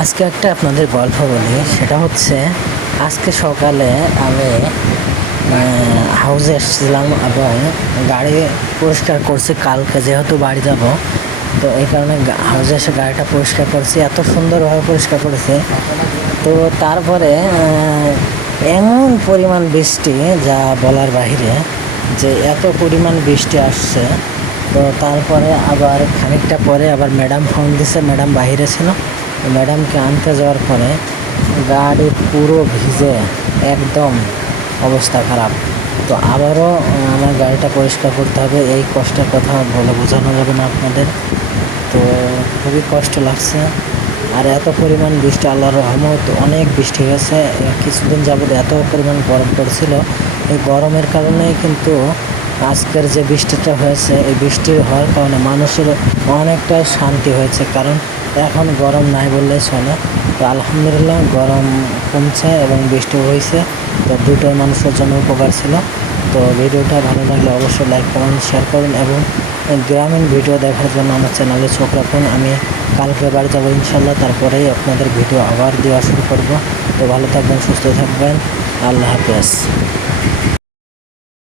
আজকে একটা আপনাদের গল্প বলি। সেটা হচ্ছে আজকে সকালে আমি হাউসে এসেছিলাম এবং গাড়ি পরিষ্কার করছি। কালকে যেহেতু বাড়ি যাব, তো এই কারণে হাউসে এসে গাড়িটা পরিষ্কার করছি। এত সুন্দরভাবে পরিষ্কার করেছি। তো তারপরে এমন পরিমাণ বৃষ্টি যা বলার বাহিরে, যে এত পরিমাণ বৃষ্টি আসছে। তো তারপরে আবার খানিকটা পরে আবার ম্যাডাম ফোন দিছে, ম্যাডাম বাইরে ছিল। ম্যাডামকে আনতে যাওয়ার পরে গাড়ি পুরো ভিজে একদম অবস্থা খারাপ। তো আবারও আমার গাড়িটা পরিষ্কার করতে হবে। এই কষ্টের কথা বলে বোঝানো যাবে না আপনাদের। তো খুবই কষ্ট লাগছে। আর এত পরিমাণ বৃষ্টি, আল্লাহর রহমত, অনেক বৃষ্টি হয়েছে। কিছুদিন যাবত এত পরিমাণ গরম পড়ছিল। এই গরমের কারণেই কিন্তু আজকের যে বৃষ্টিটা হয়েছে, এই বৃষ্টি হওয়ার কারণে মানুষের অনেকটাই শান্তি হয়েছে। কারণ এখন গরম নাই বললেই চলে। তো আলহামদুলিল্লাহ গরম কমছে এবং বৃষ্টি হয়েছে। তো দুটোই মানুষের জন্য উপকার ছিল। তো ভিডিওটা ভালো লাগলে অবশ্যই লাইক কমেন্ট শেয়ার করুন এবং গ্রামীণ ভিডিও দেখার জন্য আমার চ্যানেলে চোখ রাখুন। আমি কালকে বাড়ি যাবো ইনশাল্লাহ, তারপরেই আপনাদের ভিডিও আবার দেওয়া শুরু করব। তো ভালো থাকবেন, সুস্থ থাকবেন। আল্লাহ হাফেজ।